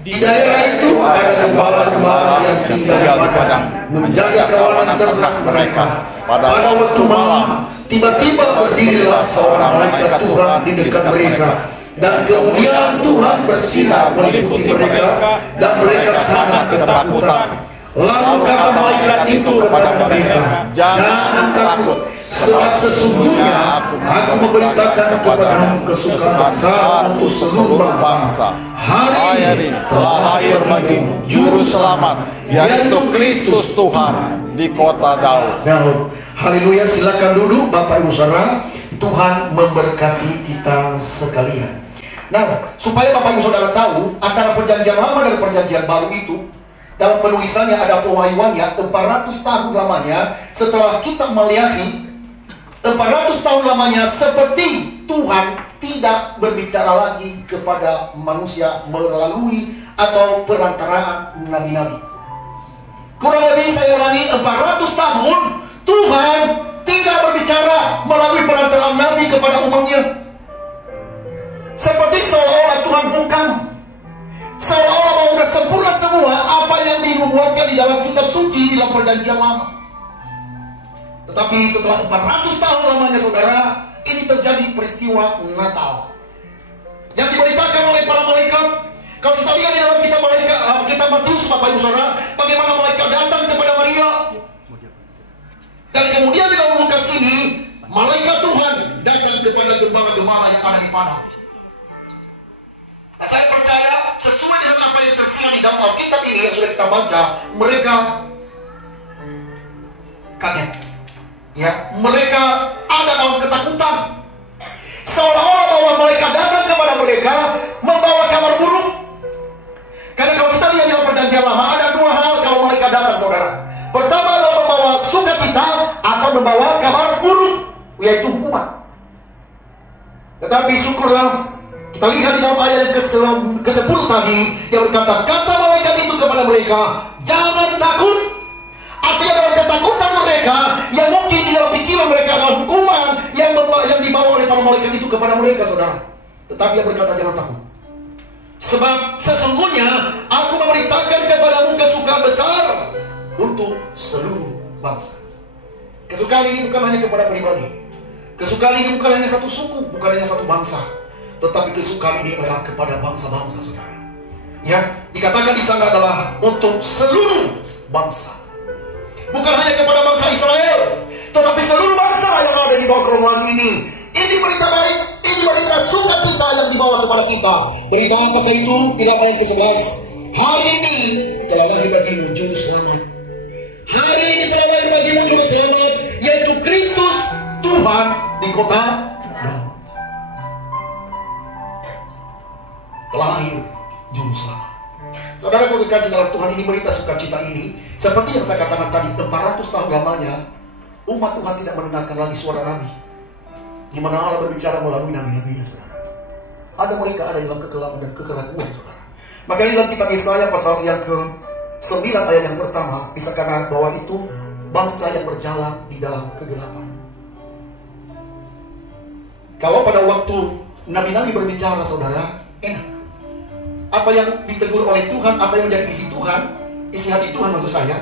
Di daerah itu ada gembala-gembala yang tinggal di padang, menjaga kawanan ternak mereka. Pada waktu malam, tiba-tiba berdirilah seorang malaikat Tuhan di dekat mereka, dan kemuliaan Tuhan bersinar meliputi mereka, dan mereka sangat ketakutan. Lalu kata malaikat itu kepada mereka, "Jangan takut, sebab sesungguhnya aku memberitakan kepadamu kesukaan besar untuk seluruh bangsa. Hari ini telah lahir bagimu Juru Selamat, yaitu Kristus Tuhan di kota Daud." Haleluya, silakan duduk Bapak Ibu Saudara. Tuhan memberkati kita sekalian. Nah, supaya Bapak Ibu Saudara tahu, antara perjanjian lama dan perjanjian baru itu, dalam penulisannya ada pewahyuannya 400 tahun lamanya setelah kitab Maliaki. 400 tahun lamanya seperti Tuhan tidak berbicara lagi kepada manusia melalui atau perantaraan nabi-nabi. Kurang lebih saya ulangi, 400 tahun Tuhan tidak berbicara melalui perantaraan nabi kepada umatnya. Seperti seolah-olah Tuhan bukan, seolah-olah mau sudah sempurna semua apa yang dinubuatkan di dalam kitab suci di dalam perjanjian lama. Tetapi setelah 400 tahun lamanya saudara, ini terjadi peristiwa Natal yang diberitakan oleh para malaikat. Kalau kita lihat di dalam kitab malaikat, kitab Matius Bapak Ibu Saudara, bagaimana malaikat datang kepada Maria. Dan kemudian di dalam Lukas ini, malaikat Tuhan datang kepada gembala-gembala yang ada di padang. Nah, saya percaya sesuai dengan apa yang tersirat di dalam Alkitab ini yang sudah kita baca, mereka kaget. Ya, mereka ada dalam ketakutan. Seolah-olah bahwa malaikat datang kepada mereka membawa kabar buruk. Karena kalau kita lihat di dalam perjanjian lama, ada dua hal kalau malaikat datang, saudara. Pertama adalah membawa sukacita atau membawa kabar buruk, yaitu hukuman. Tetapi syukurlah, kita lihat di dalam ayat ke-10 tadi yang berkata, kata malaikat itu kepada mereka, "Jangan takut." Artinya dalam ketakutan mereka, yang mungkin di dalam pikiran mereka adalah hukuman yang dibawa oleh para malaikat itu kepada mereka, saudara. Tetapi yang berkata, "Jangan takut, sebab sesungguhnya aku memberitakan kepadamu kesukaan besar untuk seluruh bangsa." Kesukaan ini bukan hanya kepada pribadi. Kesukaan ini bukan hanya satu suku, bukan hanya satu bangsa. Tetapi kesukaan ini adalah kepada bangsa-bangsa, saudara. Ya, dikatakan di sana adalah untuk seluruh bangsa. Bukan hanya kepada bangsa Israel, tetapi seluruh bangsa yang ada di bawah kerumunan ini. Ini berita baik, ini berita sukacita yang dibawa kepada kita. Berita apakah itu? Di dalam ayat ke-11. Hari ini telah lahir bagimu Juru Selamat. Hari ini telah lahir bagimu Juru Selamat, yaitu Kristus Tuhan di kota Daud. Telah lahir Juru Selamat. Saudara yang dikasih dalam Tuhan, ini berita sukacita ini, seperti yang saya katakan tadi, 400 tahun lamanya umat Tuhan tidak mendengarkan lagi suara nabi, di mana Allah berbicara melalui nabi-nabinya, saudara. Ada mereka ada dalam kegelapan dan kekeraguan, saudara. Makanya dalam kitab Yesaya pasal yang ke-9 ayat yang pertama disatakan bahwa itu bangsa yang berjalan di dalam kegelapan. Kalau pada waktu nabi-nabi berbicara, saudara, enak. Apa yang ditegur oleh Tuhan, apa yang menjadi isi Tuhan, isi hati Tuhan maksud saya,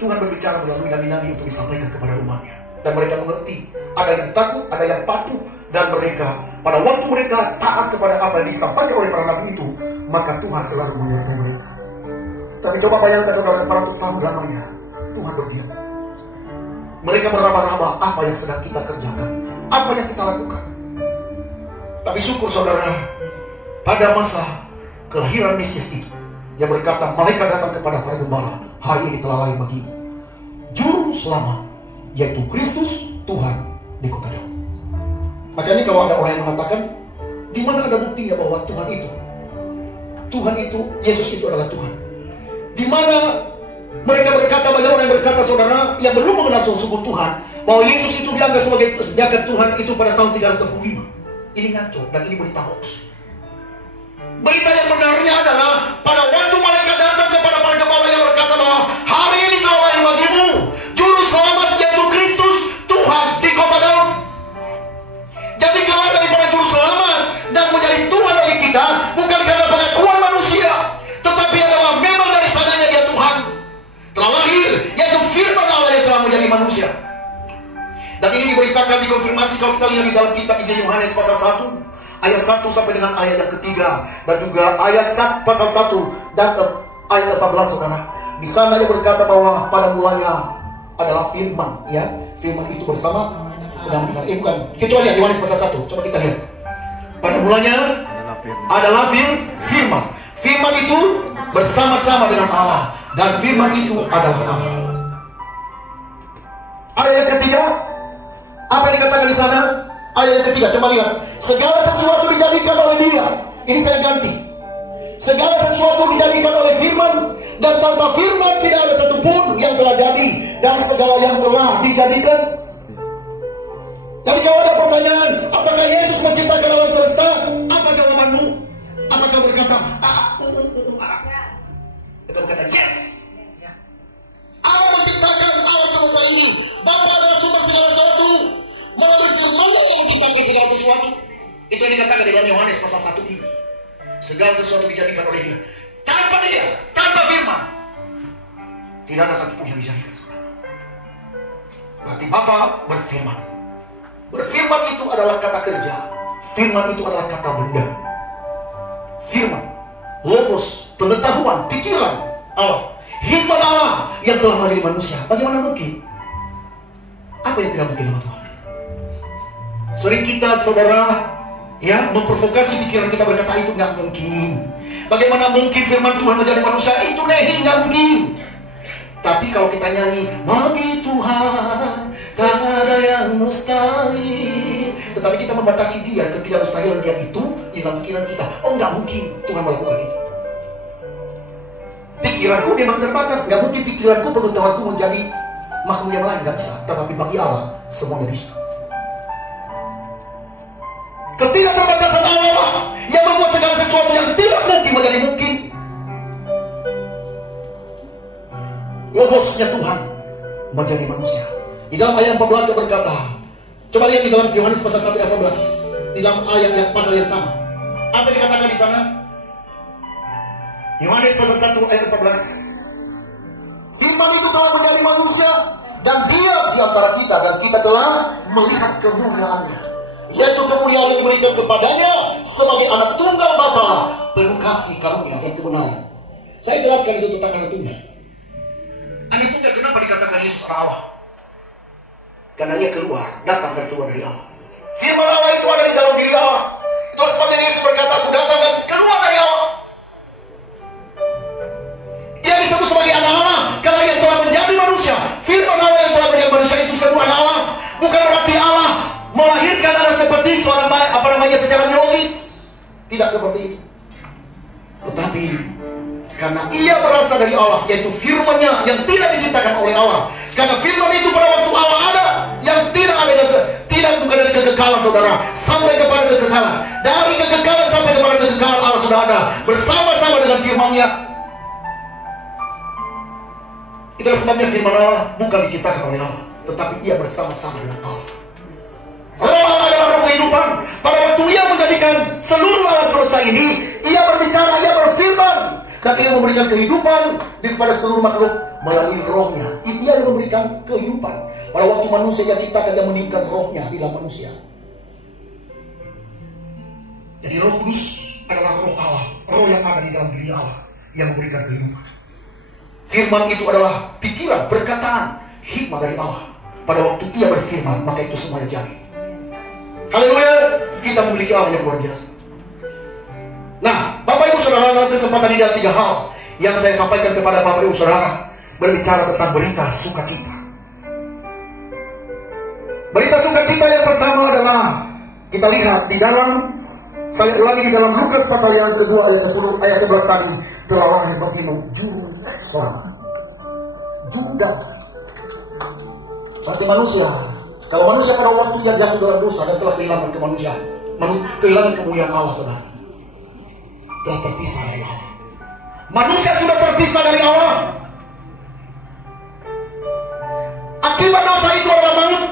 Tuhan berbicara melalui nabi-nabi untuk disampaikan kepada umatnya. Dan mereka mengerti, ada yang takut, ada yang patuh. Dan mereka, pada waktu mereka taat kepada apa yang disampaikan oleh para nabi itu, maka Tuhan selalu menyertai mereka. Tapi coba bayangkan saudara, 400 tahun lamanya Tuhan berdiam. Mereka meraba-raba apa yang sedang kita kerjakan, apa yang kita lakukan. Tapi syukur saudara, pada masa kelahiran Mesias itu, yang berkata, malaikat datang kepada para gembala, hari ini telah lahir bagimu Juru Selamat, yaitu Kristus Tuhan di kota Daud. Makanya kalau ada orang yang mengatakan, di mana ada buktinya bahwa Tuhan itu, Yesus itu adalah Tuhan? Di mana mereka berkata, banyak orang yang berkata, saudara, yang belum mengenal sungguh Tuhan, bahwa Yesus itu dianggap sebagai Tuhan itu pada tahun 365. Ini ngaco dan ini berita hoax. Berita yang benarnya adalah pada waktu malaikat datang kepada para gembala yang berkata bahwa hari ini telah lahir bagimu Juru Selamat, yaitu Kristus Tuhan di kota Daud. Jadi keluar daripada Juru Selamat dan menjadi Tuhan bagi kita bukan karena pengakuan manusia, kasih, kalau kita lihat di dalam kitab Injil Yohanes pasal 1 ayat 1 sampai dengan ayat yang ketiga, dan juga ayat pasal 1 dan ayat 14, saudara. Di sana dia berkata bahwa pada mulanya adalah firman, ya. Firman itu bersama dengan bukan. Kecuali Yohanes pasal 1. Coba kita lihat. Pada mulanya adalah firman. Firman itu bersama-sama dengan Allah, dan firman itu adalah Allah. Ayat ketiga, apa yang dikatakan di sana? Ayat ketiga, coba lihat. Segala sesuatu dijadikan oleh Dia. Ini saya ganti. Segala sesuatu dijadikan oleh firman, dan tanpa firman tidak ada satupun yang telah jadi, dan segala yang telah dijadikan. Jadi kalau ada pertanyaan, apakah Yesus menciptakan alam semesta? Apa jawabanmu? Apakah berkata, Kita berkata, yes. Allah menciptakan alam semesta ini. Bapa adalah sumber segala sesuatu. Melalui firman-Nya yang menciptakan segala sesuatu. Itu yang dikatakan di dalam Yohanes pasal 1 ini. Segala sesuatu dijadikan oleh Dia. Tanpa Dia, tanpa firman, tidak ada satupun yang dijadikan. Berarti Bapa berfirman. Berfirman itu adalah kata kerja. Firman itu adalah kata benda. Firman, logos, pengetahuan, pikiran Allah, hikmat Allah yang telah menjadi manusia. Bagaimana mungkin? Apa yang tidak mungkin sama Tuhan? Sering kita, saudara, ya, memprovokasi pikiran kita, berkata itu nggak mungkin. Bagaimana mungkin firman Tuhan menjadi manusia? Itu nehi, nggak mungkin. Tapi kalau kita nyanyi, bagi Tuhan tak ada yang mustahil, tetapi kita membatasi Dia, ketidakmustahilan Dia itu di dalam pikiran kita. Oh, nggak mungkin Tuhan melakukan itu. Pikiranku memang terbatas, nggak mungkin pikiranku, pengetahuanku menjadi makhluk yang lain, nggak bisa. Tetapi bagi Allah semuanya bisa. Ketidakterbatasan Allah yang membuat segala sesuatu yang tidak mungkin menjadi mungkin. Logosnya Tuhan menjadi manusia. Di dalam ayat 14 yang berkata, coba lihat di dalam Yohanes pasal 1 ayat 14, di dalam ayat yang pasal yang sama. Apa yang dikatakan di sana? Yohanes pasal 1 ayat 14. Firman itu telah menjadi manusia dan diam di antara kita, dan kita telah melihat kemuliaan-Nya, yaitu kemuliaan yang diberikan kepadanya sebagai anak tunggal Bapa, penuh kasih karunia dan kebenaran. Saya jelaskan itu tentang anak tunggal. Anak tunggal kenapa dikatakan Yesus Allah? Karena Ia datang dan keluar dari Allah. Firman Allah itu ada di dalam diri Allah. Itu sebabnya Yesus berkata, aku datang dan keluar dari Allah. Ia disebut sebagai anak Allah karena Ia telah menjadi manusia. Firman Allah yang telah menjadi manusia itu semua anak Allah. Bukan berarti Allah melahirkan anak seperti seorang secara biologis. Tidak seperti itu. Tetapi karena Ia berasal dari Allah, yaitu firman-Nya yang tidak diciptakan oleh Allah. Karena firman itu pada waktu Allah ada, yang tidak ada, tidak bukan dari kekekalan, saudara, sampai kepada kekekalan. Dari kekekalan sampai kepada kekekalan Allah sudah ada, bersama-sama dengan firman-Nya. Itulah sebabnya firman Allah bukan diciptakan oleh Allah, tetapi Ia bersama-sama dengan Allah. Roh Allah adalah roh kehidupan. Pada waktu Ia menjadikan seluruh alam semesta ini, Ia berbicara, Ia berfirman, dan Ia memberikan kehidupan kepada seluruh makhluk melalui rohnya. Ia yang memberikan kehidupan. Pada waktu manusia Ia ciptakan, Dia meniupkan rohnya di dalam manusia. Jadi Roh Kudus adalah roh Allah, roh yang ada di dalam diri Allah, yang memberikan kehidupan. Firman itu adalah pikiran, perkataan, hikmah dari Allah. Pada waktu Ia berfirman, maka itu semuanya jadi. Haleluya, kita memiliki Allah yang luar biasa. Nah, Bapak Ibu Saudara, dalam kesempatan ini ada 3 hal yang saya sampaikan kepada Bapak Ibu Saudara, berbicara tentang berita sukacita. Berita sukacita yang pertama adalah, kita lihat di dalam, saya ulangi di dalam Lukas pasal yang kedua ayat 10 ayat 11 tadi, telah lahir bagimu juru selamat. Juru berarti manusia. Kalau manusia pada waktu yang jatuh dalam dosa dan telah kehilangan kemanusiaan, kehilangan kemuliaan Allah, saudara, telah terpisah dari Allah. Manusia sudah terpisah dari Allah. Akibat dosa itu adalah maut.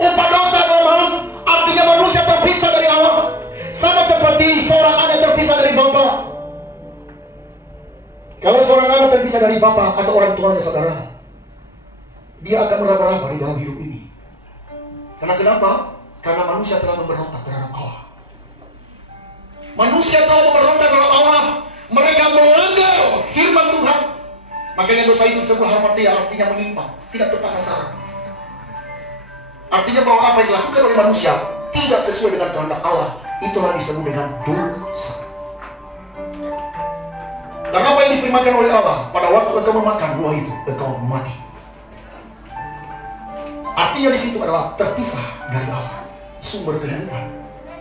Upah dosa adalah maut. Artinya manusia terpisah dari Allah. Sama seperti seorang anak terpisah dari bapa. Kalau seorang anak terpisah dari bapa atau orang tuanya, saudara, dia akan meraba-raba di dalam hidup ini. Karena kenapa? Karena manusia telah memberontak terhadap Allah. Manusia telah memberontak terhadap Allah. Mereka melanggar firman Tuhan. Makanya dosa itu sebuah harmatia, artinya menyimpang, tidak tepat sasaran. Artinya bahwa apa yang dilakukan oleh manusia tidak sesuai dengan kehendak Allah. Itulah disebut dengan dosa. Dan apa yang difirmankan oleh Allah, pada waktu engkau memakan buah itu, engkau mati. Artinya di situ adalah terpisah dari Allah, sumber kehidupan.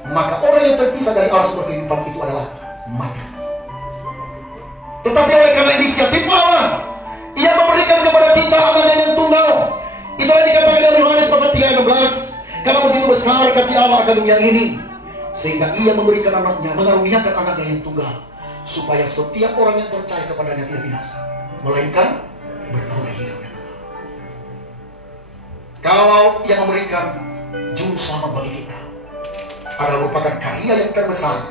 Maka orang yang terpisah dari Allah sumber kehidupan itu adalah mati. Tetapi oleh karena inisiatif Allah, Ia memberikan kepada kita anaknya yang tunggal. Itulah dikatakan dalam Yohanes pasal 3:16. Karena begitu besar kasih Allah akan dunia ini, sehingga Ia memberikan anaknya, mengaruniakan anaknya yang tunggal, supaya setiap orang yang percaya kepadanya tidak binasa, melainkan berperoleh hidup yang kekal. Kalau Ia memberikan juru selamat bagi kita, adalah merupakan karya yang terbesar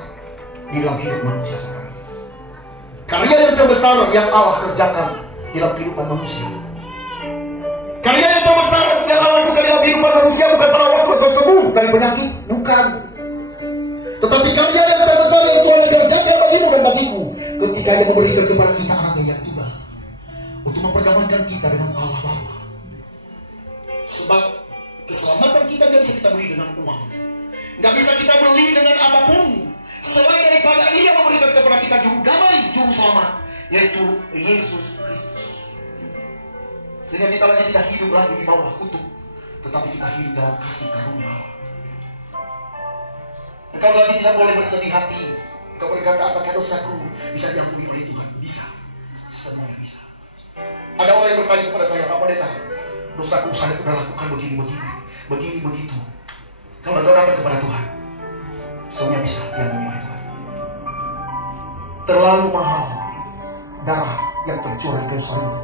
di dalam hidup manusia sekarang. Karya yang terbesar yang Allah kerjakan di dalam kehidupan manusia. Karya yang terbesar yang Allah lakukan dalam kehidupan manusia bukan pada waktu engkau sembuh dari penyakit, bukan. Tetapi karya yang terbesar yang Tuhan kerjakan bagimu dan bagiku ketika Ia memberikan kepada kita anaknya yang tunggal untuk memperdamaikan kita dengan Allah Bapa. Sebab keselamatan kita tidak bisa kita beli dengan uang, tidak bisa kita beli dengan apapun selain daripada Ia memberikan kepada kita juru damai, juru selamat, yaitu Yesus Kristus. Sehingga kita lagi tidak hidup lagi di bawah kutuk, tetapi kita hidup dalam kasih karunia Allah. Engkau lagi tidak boleh bersedih hati. Engkau berkata, apakah dosaku bisa diampuni oleh Tuhan? Bisa. Semuanya bisa. Ada orang yang bertanya kepada saya, Pak Pendeta, dosaku saya sudah lakukan begini begitu. Kalau engkau datang kepada Tuhan, semuanya bisa diampuni oleh Tuhan. Terlalu mahal darah yang tercurah ke salib.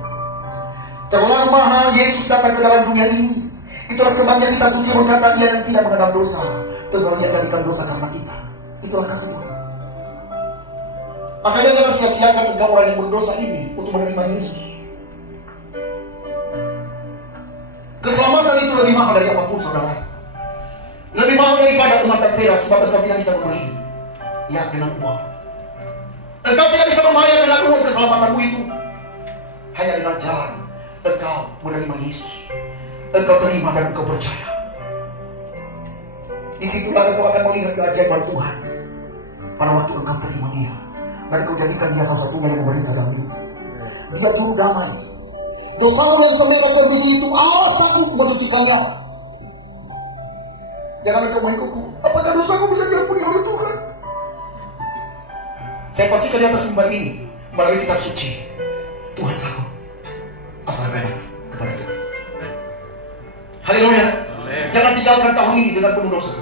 Terlalu mahal Yesus datang ke dalam dunia ini. Itulah sebabnya kita suci berkata, Ia yang tidak mengenal dosa, tetapi Ia jadikan dosa karena kita. Itulah kasih Tuhan. Makanya jangan sia-siakan engkau orang yang berdosa ini untuk menerima Yesus. Keselamatan itu lebih mahal dari apapun, saudara. Lebih mahal daripada emas dan perak, sebab engkau tidak bisa membeli ya dengan uang. Engkau tidak bisa membayar dengan uang keselamatanmu itu. Hanya dengan jalan engkau menerima Yesus, engkau terima dan engkau percaya. Disitulah engkau akan melihat keajaiban Tuhan pada waktu engkau terima Dia, dan engkau jadikan Dia salah satunya yang memerintah dalam hidup. Dia juru damai. Dosamu yang sebenarnya terbisi itu Allah sanggup mensucikannya. Jangan engkau main kuku, apakah dosaku bisa diampuni oleh Tuhan? Saya pastikan di atas mimbar ini, melalui kitab suci, Tuhan sanggup. Asal datang kepada Tuhan. Haleluya. Jangan tinggalkan tahun ini dengan penuh dosa.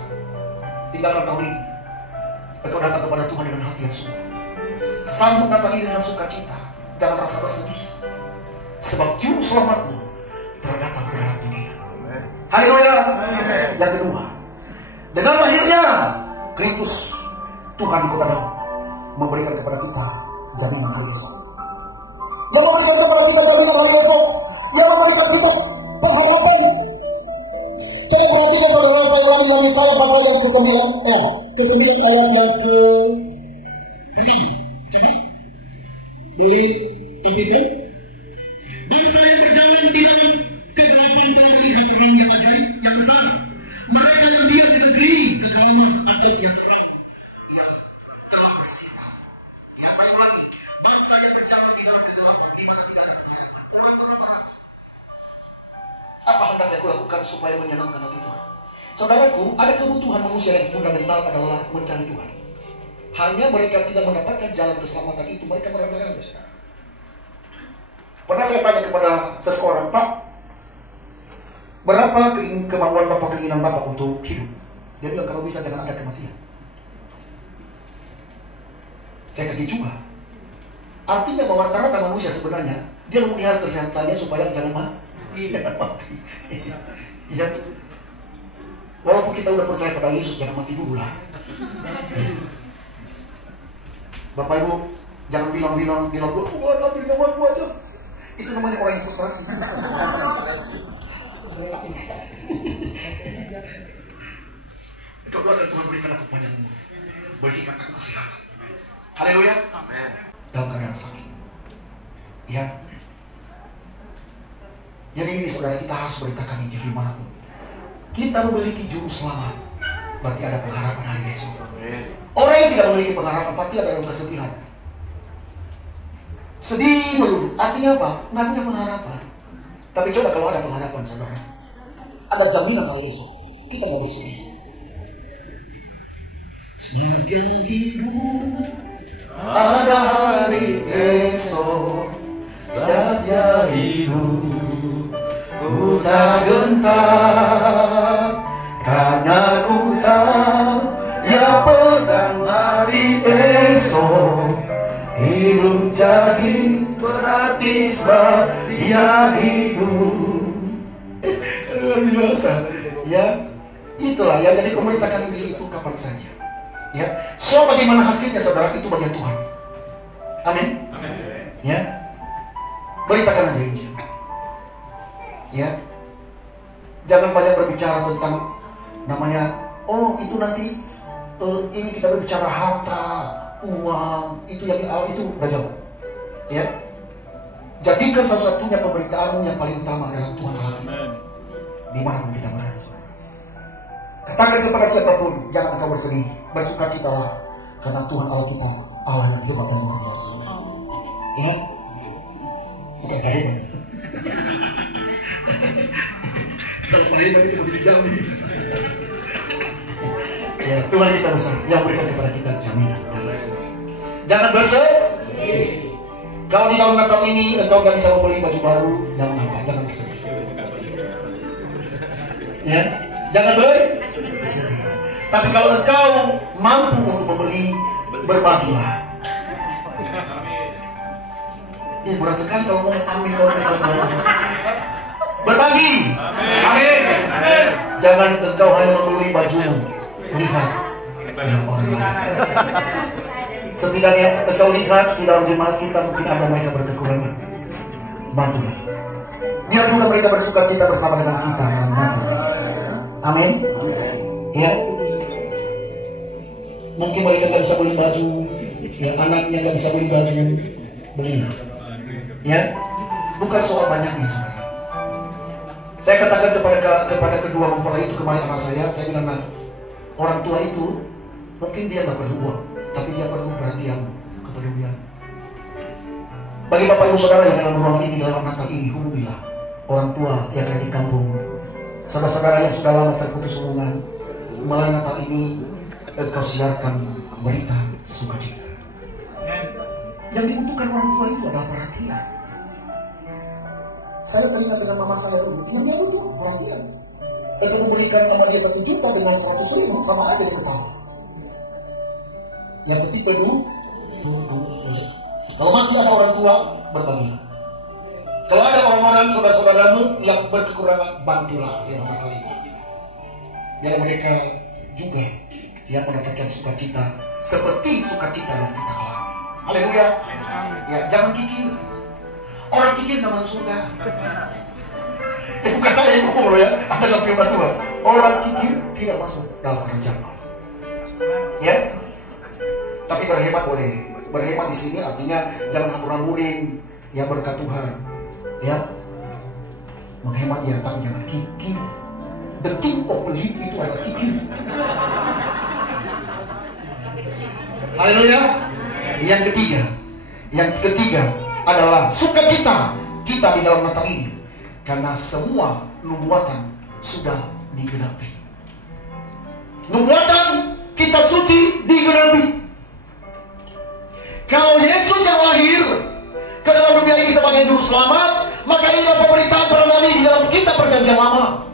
Tinggalkan tahun ini, engkau datang kepada Tuhan dengan hati yang sungguh. Sambut datang ini dengan sukacita. Jangan rasa bersedih, sebab juru selamatmu telah datang ke dalam dunia. Haleluya. Yang kedua, dengan lahirnya Kristus, Tuhan di kota Daud memberikan kepada kita jaminan hari esok. Yang memberikan kepada kita jaminan hari esok, yang memberikan kita pengharapan. Coba perhatikan saudara, saya ulangi dari saya pasal yang ke-9 ayat yang boleh tampilkan? Bangsa yang berjalan di dalam kegelapan telah melihat terangnya ajaib yang besar. Mereka yang diam di negeri kekelaman atas yang terang yang telah bersinar. Ya, saya ulangi, bangsa yang berjalan di dalam kegelapan di mana tidak ada pengharapan. Orang berapa? Apa hendak aku lakukan supaya menyenangkan hati Tuhan? Saudaraku, ada kebutuhan manusia yang fundamental adalah mencari Tuhan. Hanya mereka tidak mendapatkan jalan keselamatan itu, mereka meremehkan saudara. Pernah saya tanya kepada seseorang, Pak, berapa kemauan Bapak, keinginan Bapak untuk hidup? Dia bilang, kalau bisa jangan ada kematian. Saya kaget juga. Artinya bahwa rata-rata manusia sebenarnya dia memelihara kesehatannya supaya jangan mati. Ya. Walaupun kita udah percaya pada Yesus, jangan mati dulu lah. Bapak Ibu, jangan bilang Tuhan ambil nyawaku aja. Itu namanya orang yang frustrasi. Kau doakan Tuhan berikan aku panjang umur, berikan aku kesehatan. Haleluya. Amin. Dalam keadaan sakit. Ya. Jadi ini saudara, kita harus beritakan Injil dimanapun. Kita memiliki juru selamat, berarti ada pengharapan hari Yesus. Orang yang tidak memiliki pengharapan pasti ada dalam kesedihan. Sedih melulu, artinya apa? Nggak punya pengharapan. Tapi coba kalau ada pengharapan saudara, ada jaminan hari Yesus, kita nggak bersedih. Semakin hidup ada hari esok, saja hidup ku tak gentar, karena ku tahu ya pegang hari esok. Hidup jadi berarti sebab dia hidup. Luar biasa. Ya, itulah ya. Jadi pemberitakan Injil itu kapan saja. Ya, so bagaimana hasilnya saudara, itu bagian Tuhan. Amin. Ya, beritakan aja Injil. Ya, jangan banyak berbicara tentang namanya. Oh, itu nanti ini kita berbicara harta, uang, itu yang itu udah jauh. Ya, jadikan salah satunya pemberitaanmu yang paling utama adalah Tuhan Allah kita. Dimanapun kita berada. Katakan kepada siapapun, jangan engkau bersedih, bersukacitalah, karena Tuhan Allah kita Allah yang hebat dan luar biasa. Ya, bukan hebat. Kalau hebat itu masih dijauhi. Ya, Tuhan kita besar yang berikan kepada kita jaminan. Jangan bersedih. Kalau di tahun Natal ini engkau nggak bisa membeli baju baru, jangan apa, jangan bersedih. Ya, jangan bersedih. Tapi kalau engkau mampu untuk membeli, berbagilah. Ini berat sekali kalau mau amin kalau berbagi. Berbagi. Amin. Jangan engkau hanya membeli bajumu. Lihat yang orang lain. Setidaknya engkau lihat di dalam jemaat kita mungkin ada mereka berkekurangan. Bantulah. Biar juga mereka bersuka cita bersama dengan kita dalam Natal. Amin. Ya. Mungkin mereka nggak bisa beli baju, ya anaknya nggak bisa beli baju, belilah. Ya, bukan soal banyaknya saudara. Saya katakan kepada kedua mempelai itu kemarin anak saya bilang, nah, orang tua itu mungkin dia nggak perlu uang, tapi dia perlu perhatian kepedulian. Bagi bapak ibu saudara yang dalam ruangan ini dalam Natal ini, hubungilah orang tua yang ada di kampung, saudara-saudara yang sudah lama terputus hubungan. Malam Natal ini engkau siarkan berita sukacita. Yang dibutuhkan orang tua itu adalah perhatian. Saya teringat dengan mama saya dulu, yang dia butuh perhatian. Engkau memberikan sama dia 1 juta dengan 100.000 sama aja dia ketawa. Yang penting kalau masih ada orang tua, berbagi. Kalau ada orang-orang saudara-saudaramu yang berkekurangan, bantulah yang Natal ini. Biar mereka juga yang mendapatkan sukacita seperti sukacita yang kita alami. Haleluya. Ya, jangan kikir. Orang kikir nggak masuk surga. Bukan saya yang ngomong ya, adalah firman Tuhan. Orang kikir tidak masuk dalam kerajaan Allah. Ya. Tapi berhemat boleh. Berhemat di sini artinya jangan hambur-hamburin ya berkat Tuhan. Ya. Menghemat ya, tapi jangan kikir. The king of belief itu adalah kikir. Haleluya. Yang ketiga adalah sukacita kita di dalam Natal ini, karena semua nubuatan sudah digenapi. Nubuatan kitab suci digenapi. Kalau Yesus yang lahir ke dalam dunia ini sebagai juru selamat, maka inilah pemberitaan para nabi di dalam kitab perjanjian lama.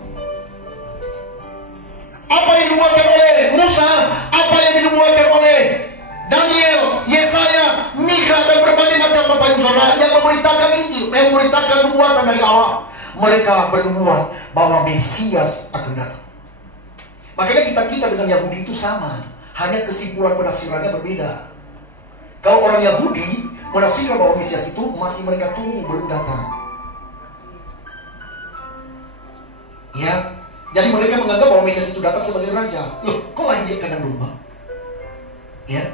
Apa yang dinubuatkan oleh Musa, apa yang dinubuatkan oleh Daniel, Yesaya, Mika, dan berbagai macam bapak ibu saudara yang memberitakan Injil, yang memberitakan nubuatan dari awal. Mereka bernubuat bahwa Mesias akan datang. Makanya kita dengan Yahudi itu sama, hanya kesimpulan penafsirannya berbeda. Kalau orang Yahudi menafsirkan bahwa Mesias itu masih mereka tunggu, belum datang. Ya, Jadi mereka menganggap bahwa Mesias itu datang sebagai raja. Loh, kok lahir dia kandang domba? Ya.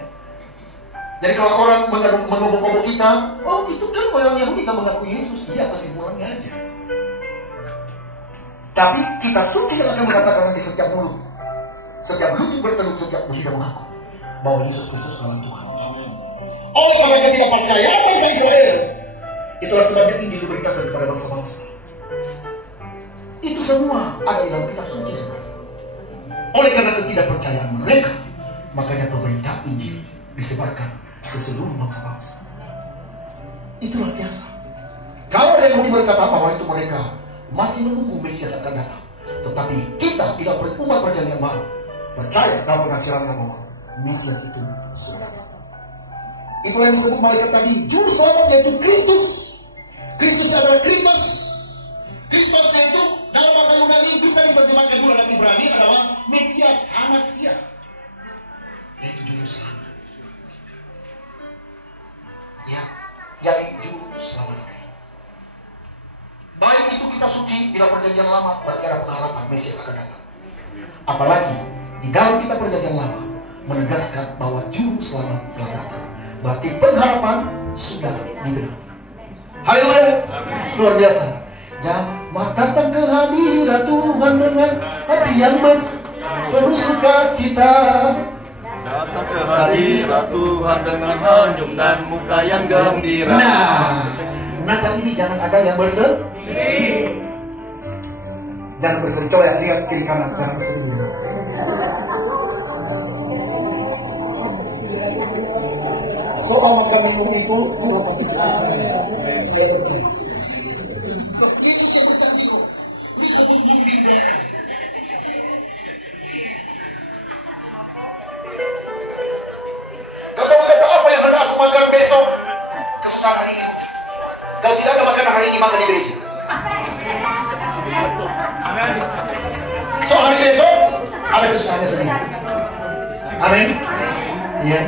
Jadi kalau orang mengobok-obok kita, oh itu kan orang Yahudi kan mengaku Yesus. Iya, kesimpulannya aja. Tapi kita suci yang akan mengatakan di setiap mulut, setiap lutut berteluk, setiap lidah mengaku bahwa Yesus Kristus adalah Tuhan. Oh, mereka tidak percaya bangsa Israel. Itulah sebabnya Injil diberitakan kepada bangsa-bangsa. Itu semua ada di dalam kitab suci. Oleh karena ketidakpercayaan mereka, makanya pemberita Injil disebarkan ke seluruh bangsa-bangsa. Itulah biasa. Kalau ada yang berkata bahwa itu mereka masih menunggu Mesias akan datang, tetapi kita tidak berumat perjanjian baru percaya dalam penghasilan bahwa Mesias itu sudah datang. Itulah yang disebut malaikat tadi, juru selamat yaitu Kristus. Kristus adalah Kristus. Kristus itu dalam bahasa Yunani bisa diterjemahkan dulu dalam Ibrani adalah Mesias Hamasia, yaitu juru selamat. Ya, jadi juru selamat. Baik itu kita suci di dalam perjanjian lama, berarti ada pengharapan Mesias akan datang. Apalagi di dalam kitab perjanjian lama menegaskan bahwa juru selamat telah datang, berarti pengharapan sudah digenapi. Haleluya, luar biasa. Jamaah datang ke hadirat Tuhan dengan hati yang penuh sukacita. Datang ke hadirat Tuhan dengan senyum dan muka yang gembira. Nah, Natal ini jangan ada yang bersedih. Jangan bersedih. Coba lihat kiri kanan, jangan bersedih. Soal makan minum itu Tuhan pasti cukup. Saya percaya. Yesus yang berjanji loh, lihat bumbung di udara. Kau tahu kata apa yang hendak aku makan besok? Kesusahan hari ini. Kalau tidak ada makanan hari ini, makan di gereja. Soal hari besok ada kesusahannya sendiri. Amin. Iya.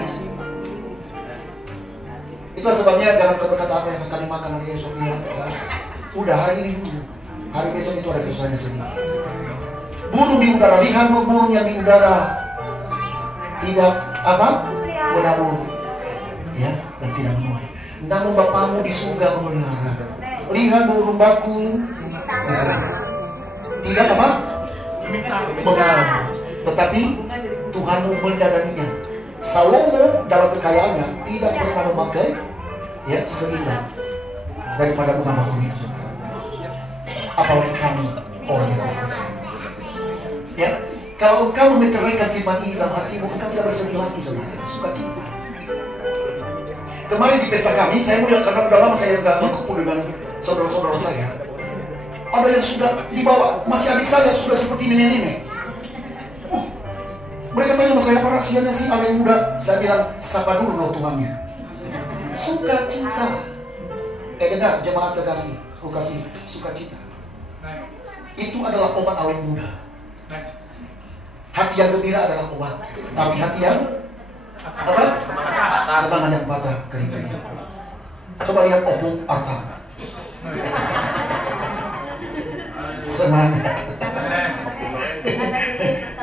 Itulah sebabnya jangan kau berkata apa yang akan kami makan hari esok. Ya, udah hari ini dulu. Hari besok itu ada kesusahannya sendiri. Burung di udara, lihat burung yang di udara tidak menabur, ya, dan tidak menuai. Namun Bapamu di surga memelihara. Lihat burung bakung, tidak mengarang, tetapi Tuhanmu mendadaninya. Salomo dalam kekayaannya tidak pernah memakai seindah daripada bunga bakung itu. Apalagi kami orang yang percaya. Ya, kalau engkau memeteraikan firman ini dalam hatimu, engkau tidak bersedih lagi sebenarnya, sukacita. Kemarin di pesta kami, saya melihat karena udah lama saya nggak berkumpul dengan saudara-saudara saya. Ada yang sudah dibawa, masih adik saya sudah seperti nenek-nenek. Mereka tanya sama saya, apa rahasianya sih ada yang muda? Saya bilang, sapa dulu loh Tuhannya. Sukacita. Dengar jemaat kekasih, sukacita. Itu adalah obat awet muda. Hati yang gembira adalah obat, tapi hati yang semangat yang patah kering. Coba lihat opung Arta. Semangat.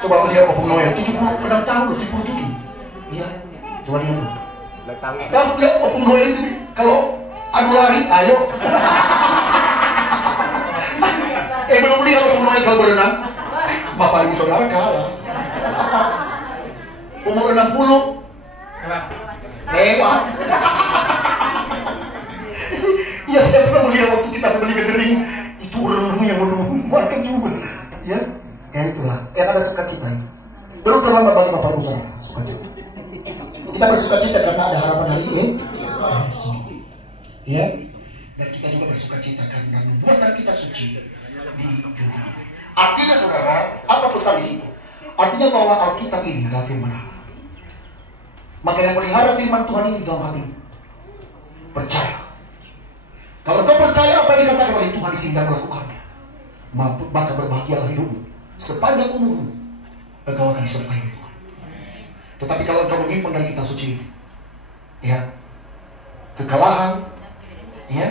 Coba lihat opung Noel 76 tahun, 77. Iya, coba lihat. Kalau lihat opung Noel itu kalau adu lari, ayo. Belum lihat opung Noel kalau berenang. Bapak ibu saudara kalah. Umur 60 lewat. Ya, saya pernah melihat waktu kita beli gedering, itu orang yang mantap juga. Ya, itulah yang ada sukacita itu. Belum terlambat bagi Bapak ibu saudara, sukacita. Kita bersukacita karena ada harapan hari ini. Ya, dan kita juga bersukacita karena membuat kita suci di dunia. Artinya saudara, apa pesan di situ? Artinya bahwa Alkitab ini adalah firman Allah. Maka yang melihara firman Tuhan ini dalam hati, percaya. Kalau kau percaya apa yang dikatakan oleh Tuhan di sini dan melakukannya, maka berbahagialah hidupmu sepanjang umurmu. Engkau akan disertai Tuhan. Tetapi kalau engkau menyimpang dari kitab suci, ya, kekalahan, ya,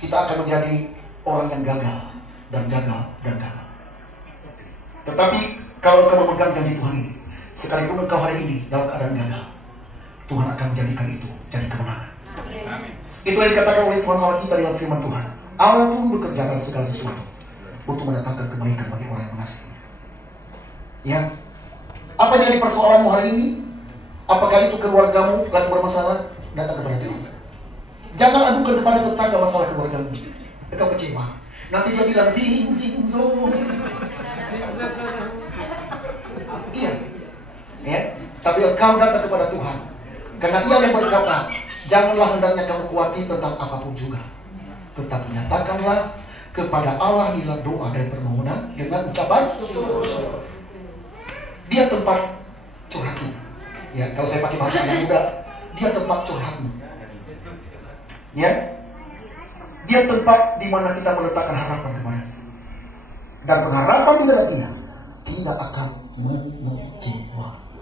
kita akan menjadi orang yang gagal dan gagal dan gagal. Tetapi kalau engkau memegang janji Tuhan ini, sekalipun engkau hari ini dalam keadaan gagal, Tuhan akan menjadikan itu jadi kemenangan. Itu yang dikatakan oleh Tuhan Allah kita dalam firman Tuhan. Allah pun bekerja dalam segala sesuatu untuk mendatangkan kebaikan bagi orang yang mengasihinya. Ya, apa yang jadi persoalanmu hari ini? Apakah itu keluargamu lagi bermasalah? Datang kepada Tuhan. Jangan adukan kepada tetangga masalah keluargamu. Engkau kecewa. Nanti dia bilang sing so. Iya, ya. Tapi engkau datang kepada Tuhan, karena Ia yang berkata, janganlah hendaknya kamu khawatir tentang apapun juga, tetapi nyatakanlah kepada Allah dalam doa dan permohonan dengan ucapan. Dia tempat curhatmu. Ya, kalau saya pakai bahasa anak muda, dia tempat curhatmu. Ya, dia tempat di mana kita meletakkan harapan kepada. Dan pengharapan di dalam Dia tidak akan mengecewakan.